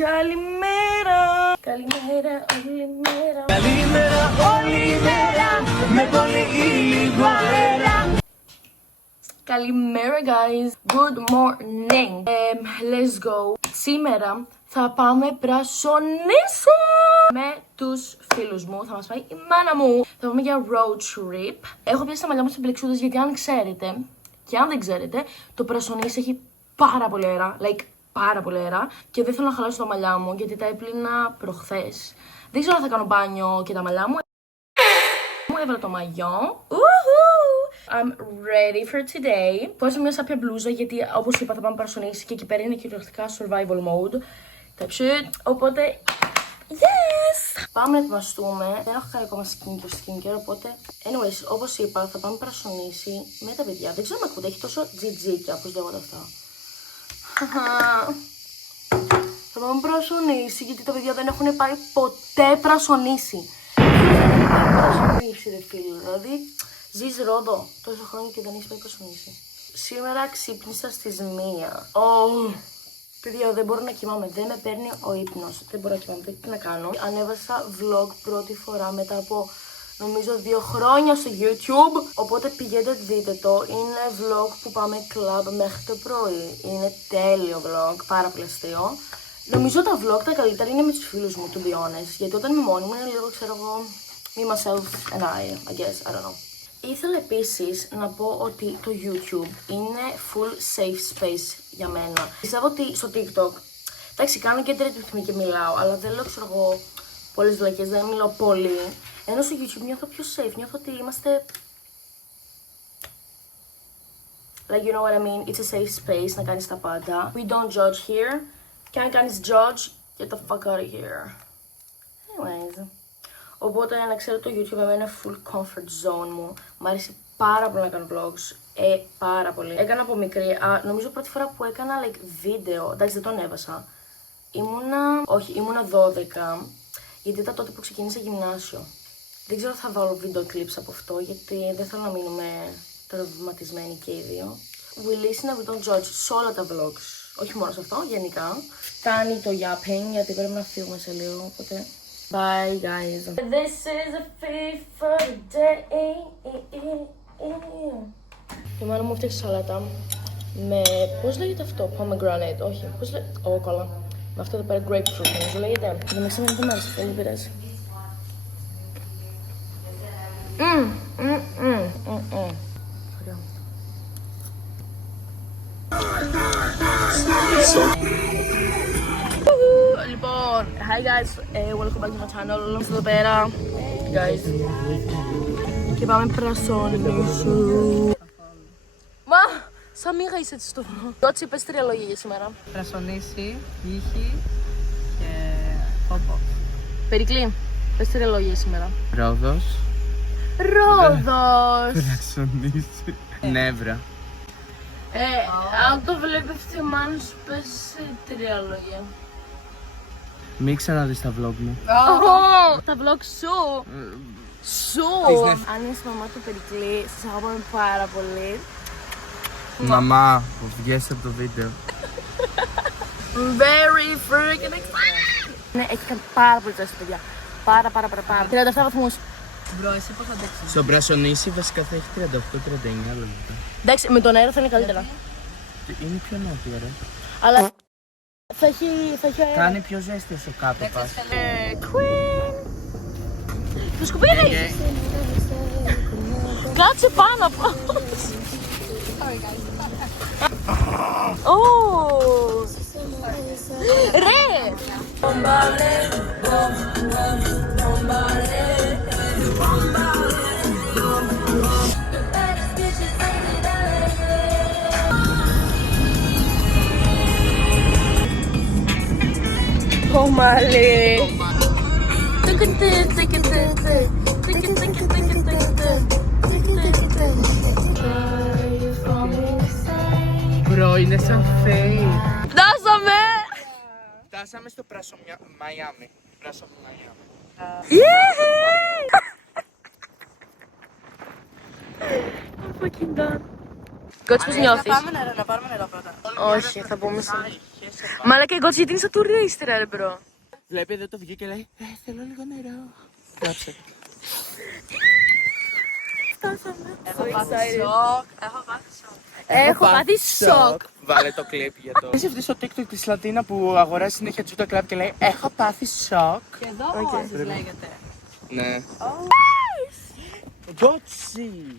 Καλημέρα. Καλημέρα όλη μέρα. Καλημέρα όλη μέρα. Με πολύ ή λίγο αέρα. Καλημέρα guys. Good morning. Let's go. Σήμερα θα πάμε πρασονίσο με τους φίλους μου. Θα μας πάει η μάνα μου. Θα πάμε για road trip. Έχω πιάσει τα μαλλιά μου στις μπλεξούδες γιατί αν ξέρετε και αν δεν ξέρετε, το πρασονίσι έχει πάρα πολύ αέρα. Like πάρα πολύ αέρα. Και δεν θέλω να χαλάσω τα μαλλιά μου γιατί τα έπλυνα προχθές. Δεν ξέρω αν θα κάνω μπάνιο και τα μαλλιά μου. Μου έβαλα το μαγιό. I'm ready for today. Φόρεσα μια σάπια μπλούζα γιατί όπως είπα θα πάμε πρασονίσι και εκεί πέρα είναι κυριολεκτικά survival mode. Type shit. Οπότε, yes! Πάμε να ετοιμαστούμε. Δεν έχω κάνει ακόμα skincare, οπότε anyways, όπως είπα θα πάμε πρασονίσι με τα παιδιά. Δεν ξέρω αν ακούτε, έχει τόσο τζιτζίκια, όπως λέγονται αυτά. Θα πάμε πρασονίσι γιατί τα παιδιά δεν έχουν πάει ποτέ πρασονίσι. Πρασονίσι ρε φίλε, δηλαδή ζεις Ρόδο τόσα χρόνια και δεν έχεις πάει πρασονίσι. Σήμερα ξύπνησα στις 1. Παιδιά, δεν μπορώ να κοιμάμαι, δεν με παίρνει ο ύπνος. Δεν μπορώ να κοιμάμαι, δεν τι να κάνω. Ανέβασα vlog πρώτη φορά μετά από νομίζω 2 χρόνια στο YouTube. Οπότε πηγαίνετε δείτε το. Είναι vlog που πάμε club μέχρι το πρωί. Είναι τέλειο vlog, πάρα πολύ αστείο. Νομίζω τα vlog τα καλύτερα είναι με τους φίλους μου, to be honest. Γιατί όταν είμαι μόνη μου είναι λίγο, ξέρω εγώ, me, myself and I guess, I don't know. Ήθελα επίσης να πω ότι το YouTube είναι full safe space για μένα. Πιστεύω ότι στο TikTok, εντάξει, κάνω και τρίτη ρυθμή και μιλάω, αλλά δεν λέω, ξέρω εγώ, πολλές βλακές, δεν μιλάω πολύ. Ενώ στο YouTube νιώθω πιο safe, νιώθω ότι είμαστε... Like, you know what I mean, it's a safe space να κάνεις τα πάντα. We don't judge here. Και αν κάνεις judge, get the fuck out of here. Anyways. Οπότε να ξέρετε το YouTube εμένα είναι full comfort zone μου. Μ' αρέσει πάρα πολύ να κάνω vlogs. Πάρα πολύ. Έκανα από μικρή. Νομίζω πρώτη φορά που έκανα like βίντεο. Εντάξει, δεν τον έβασα. Ήμουνα 12. Γιατί ήταν τότε που ξεκίνησα γυμνάσιο. Δεν ξέρω αν θα βάλω βίντεο clips από αυτό. Γιατί δεν θέλω να μείνουμε τραυματισμένοι και οι δύο. We listen and we don't judge σε όλα τα vlogs. Όχι μόνο σε αυτό, γενικά. Φτάνει το yapping γιατί πρέπει να φύγουμε σε λίγο. Οπότε. Bye guys. This is a fit for the day. Η μάνα μου φτιάξει σαλάτα με, πώς λέγεται αυτό, pomegranate, όχι, πώς λέγεται, καλά. Με αυτό εδώ πέρα grapefruit, νομίζω λέγεται. Δεν με ξέρετε δεν μ' άρεσε, δεν πειράζει. Λοιπόν, hi guys, welcome back to my channel. Είμαστε εδώ πέρα, guys. Και πάμε πρασονίσου. Μα, σαν μίγα είσαι έτσι στο vlog. Τότσι, πες 3 λόγια για σήμερα. Πρασονίσι, ήχη και πόπο. Περικλή, πες 3 λόγια για σήμερα. Ρόδος. Ρόδος. Πρασονίσι. Νεύρα. Αν το βλέπεις τη μάνα σου, πες 3 λόγια. Μην ξαναδείς τα vlog μου. Τα vlog σου. Σου. Αν είσαι μαμά του Περικλή, σας αγαπάμε πάρα πολύ. Μαμά, που βγες από το βίντεο. Very freaking excited! Ναι, έχει κάνει πάρα πολύ ζέστη, παιδιά. Πάρα. 37 βαθμούς. Μπρο, εσύ πώς θα αντέξεις? Στο πρασονίσι βασικά θα έχει 38-39 λεπτά. Εντάξει, με τον αέρα θα είναι καλύτερα. Είναι πιο νότιο, ρε. Αλλά θα έχει αέρα. Κάνει πιο ζέστη όσο κάτω πας. Queen! Το σκουπίδι! Κάτσε πάνω από. Ρε! Κομμάλι! Μπρο, είναι σαν fake. Φτάσαμε! Φτάσαμε στο πράσο Μαϊάμι. Πράσο Μαϊάμι. Κότσι, πώς νιώθεις? Να πάρουμε νερό πρώτα. Όχι, θα πούμε σε... Μαλάκα, εγώ γιατί είναι σαν τουρίστρα, ρε μπρο. Βλέπει εδώ το βγήκε και λέει θέλω λίγο νερό. Γράψε. Έχω πάθει σοκ. Βάλε το κλιπ για το. Είσαι αυτή στο TikTok της Λατίνα που αγοράζει συνέχεια τσούτα κλαμπ και λέει έχω πάθει σοκ. Και εδώ Oasis λέγεται. Ναι. Γκότσι.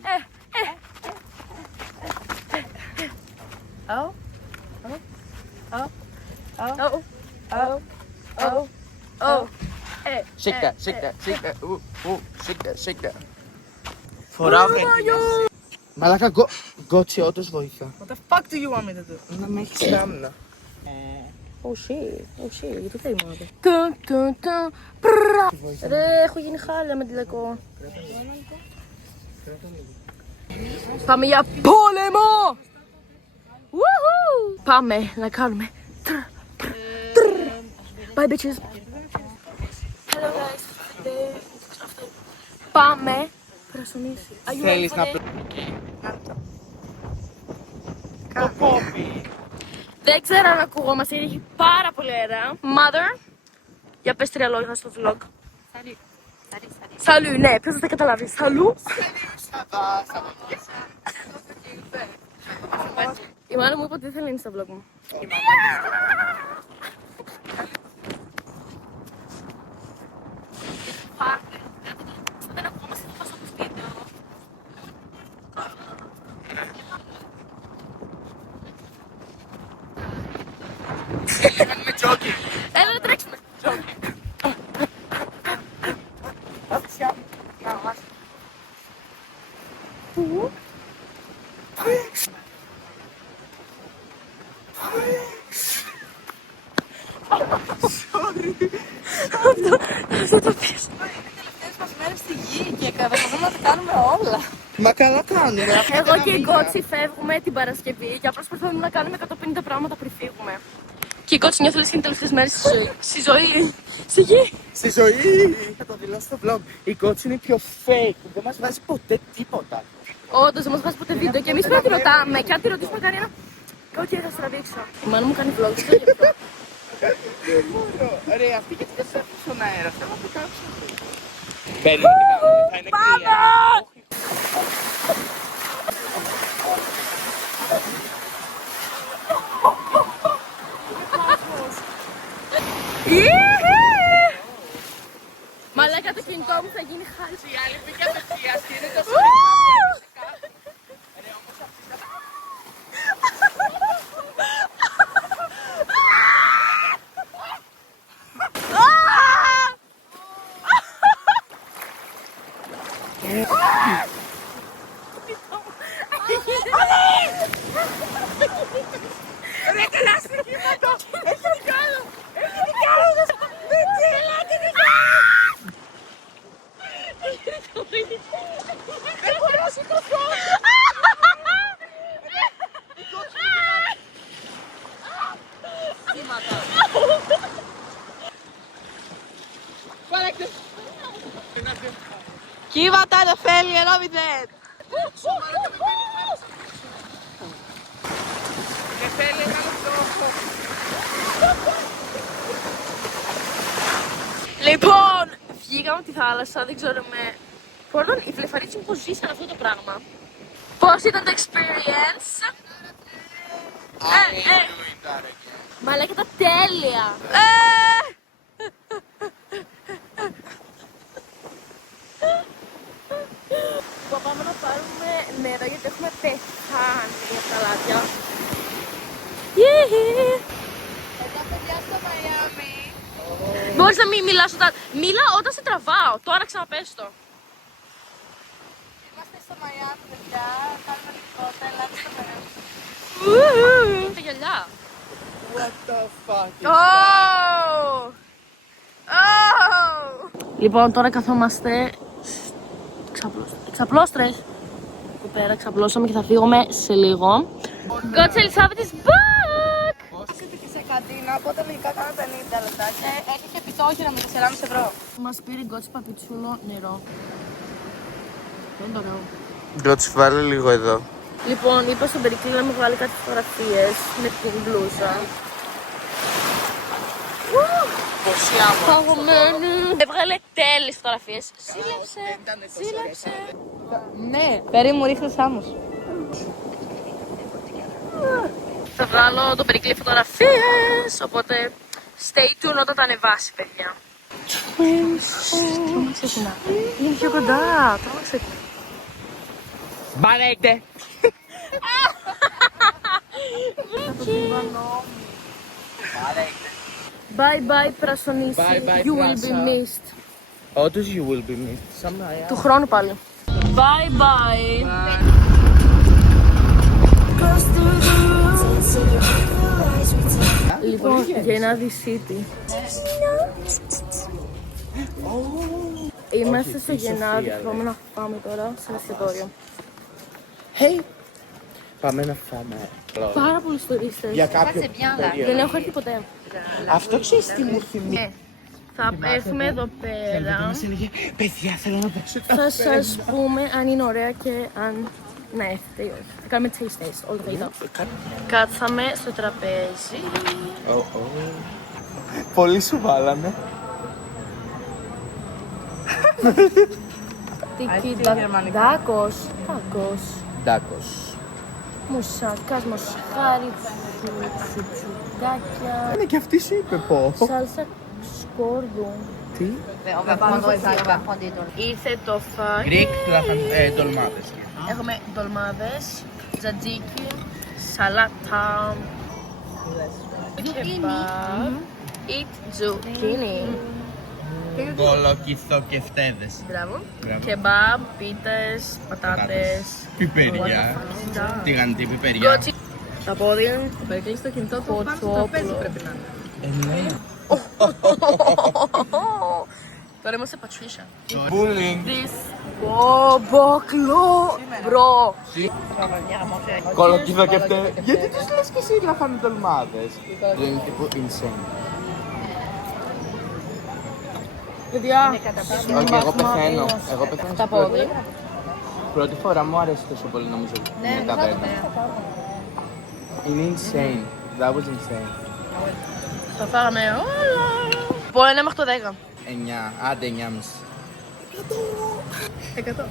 Σίκα, σίκα, σίκα, σίκα, σίκα. Φοράω μαλάκα γκότσι όντως βοήθα. What the fuck do you want me to do? Να με έχεις στάμνα. Oh shit, γιατί θα ήμουν εδώ. Ρε, έχω γίνει χάλια με τη λεκό. Πάμε για πόλεμο! Πάμε να κάνουμε. Bye bitches. Hello guys. Πάμε. Πρασονίσει. Θέλεις να το κόβει. Δεν ξέρω αν ακουγόμαστε, έχει πάρα πολύ αέρα. Mother, για πες 3 λόγια στο vlog. Σαλού, ναι, ποιος θα τα καταλάβει. Σαλού. Η μάνα μου είπε ότι δεν θέλει να είναι στο vlog μου. Δεν ακουγόμαστε, θα πάω στο βίντεο. Κάνουμε τζόκι. Έλα να τρέξουμε. Αυτό το πεις. Τελευταίες μας μέρες στη γη και προσπαθούμε να τα κάνουμε όλα. Μα καλά κάνουμε. Εγώ και η Γκότσι φεύγουμε την Παρασκευή και απλώς προσπαθούμε να κάνουμε 150 πράγματα πριν φύγουμε. Και η Γκότσι νιώθει λες και είναι τελευταίες μέρες στη ζωή. Στη γη. Στη ζωή. Θα το δηλώσω στο vlog. Η κότσι είναι η πιο fake. Δεν μας βάζει ποτέ τίποτα. Όντως δεν μας βάζει ποτέ βίντεο και εμείς πρέπει να τη ρωτάμε και αν τη ρωτήσουμε κανένα. Γκότσι θα στραβήξω. Η μάνα μου κάνει vlog, δεν ξέρω γι' αυτό. Ρε, αυτή γιατί δεν σε έρθει στον αέρα. Θέλω να το κάψω. Παίρνει να την κάνουμε. Θα είναι κρύα. Μαλάκα το κινητό μου θα γίνει χάλια. Η άλλη πήγε απευθείας και είναι τόσο ρε, όμως αυτή θα... Ρε, καλά στοιχήματα! Έχει κι άλλο! Έχει κι άλλο! Δεν τρελάτε! Δεν μπορώ να σηκωθώ! Κύβατα νεφέλη, ενόμηδεν! Νεφέλη, ένα στόχο! Λοιπόν, βγήκαμε από τη θάλασσα, δεν ξέρω με... Πρώτον, οι βλεφαρίτσοι μου πώς ζήσαν αυτό το πράγμα. Πώς ήταν το experience? Μαλάκα τα τέλεια! Πάμε να πάρουμε νερό γιατί έχουμε πεθάνει από τα λάδια. Εδώ παιδιά στο Μαϊάμι. Μπορείς να μην μιλάς όταν... Μίλα όταν σε τραβάω, τώρα ξαναπες το. Είμαστε στο Μαϊάμι παιδιά, κάνουμε λιγότερα, ελάτε στο Μαϊάμι. Τα γυαλιά. What the fuck? Λοιπόν, τώρα καθόμαστε ξαπλώστρες. Εδώ πέρα ξαπλώσαμε και θα φύγουμε σε λίγο. Γκότσι Ελισάβετ is back! Είστε και σε καντίνα, οπότε λογικά κάνω 50 λεπτά και έχει επιτόκια με 4,5 ευρώ. Μας πήρε Γκότσι παπιτσούλο νερό. Δεν είναι ωραίο. Γκότσι, βάλε λίγο εδώ. Λοιπόν, είπα στον Περικλή να μου βγάλει κάτι φωτογραφίες με την μπλούζα. Παγωμένη. Έβγαλε τέλειες φωτογραφίες. Σύλλεψε. Ναι. Περί μου ρίχνει άμμος. Θα βγάλω το περικλή φωτογραφίες, οπότε stay tuned όταν τα ανεβάσει, παιδιά. Είναι πιο κοντά, τρόμαξε. Μπαλέκτε. Bye bye Πρασονίση, Bye bye, you will be Πράσα. missed. Όντως you will be missed. Του χρόνου πάλι. Bye bye. Λοιπόν, Γενάδη City. Είμαστε στο Γενάδη, πάμε να πάμε τώρα σε εστιατόριο. Hey. Πάμε να φάμε. Πάρα πολλούς τουρίστες. Για κάποιο περίοδο. Δεν έχω έρθει ποτέ. Αυτό ξέρεις τι μου θυμίζει. Θα έρθουμε εδώ πέρα. Μας έλεγε, παιδιά θέλω να παίξω Θα σας πούμε αν είναι ωραία και αν ναι, έρθετε ή όχι. Θα κάνουμε taste test, όλα τα είδα. Κάτσαμε στο τραπέζι. Πολύ σου βάλανε. Δάκος. Δάκος. Ντάκος. Μουσακάς, μοσχάρι, τσουτσουδάκια. Είναι και αυτή σου είπε πω. Σάλσα σκόρδου. Τι? Ήρθε το φάκι. Γκρικ ντολμάδες. Έχουμε ντολμάδες, τζατζίκι, σαλάτα, κεμπάπ, ιτ τζουκίνι. Κολοκυθοκευτέδες. Μπράβο. Μπράβο. Κεμπάπ, πίτες, πατάτες. Πιπεριά. Τηγανιτή πιπεριά. Γκότσι. Τα πόδια. Περικλείς το κινητό του, Ποτσόπουλο. πρέπει να είναι. Ναι. Τώρα είμαστε πατσουίσια. Bullying. This. Μποκλό. Μπρο. Κολοκυθοκευτέδες. Γιατί τους λες και εσύ λάχανε ντολμάδες? Δεν είναι τύπου insane. Παιδιά. Όχι, εγώ πεθαίνω. Εγώ πεθαίνω. Τα πόδια. Πρώτη φορά μου αρέσει τόσο πολύ νομίζω. Ναι, με τα πέντε. Είναι insane. That was insane. Τα φάγαμε όλα. Από 1 μέχρι το 10. 9, άντε 9,5. 100.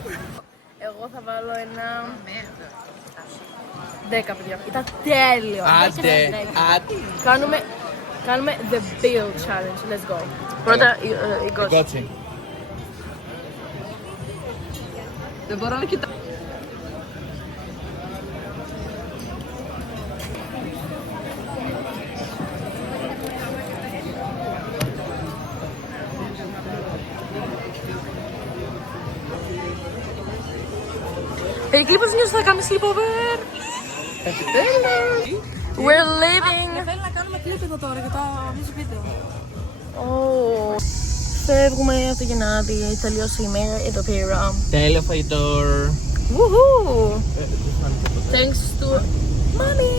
Εγώ θα βάλω ένα 10, παιδιά. Ήταν τέλειο. 10 και Άντε, 10. άντε. Κάνουμε the bill challenge. Let's go. Πρώτα η Γκότσι. Κότσι. Δεν μπορώ να κοιτάξω. Εκεί πώς νιώθω θα κάνουμε sleepover. We're leaving. Θέλω να κάνουμε κλίπ εδώ τώρα για το music video. Oh. Φεύγουμε από το Γενάδη. Τελειώσε η μέρα εδώ πέρα. Τέλειο φαγητό. Woohoo! Thanks to mommy.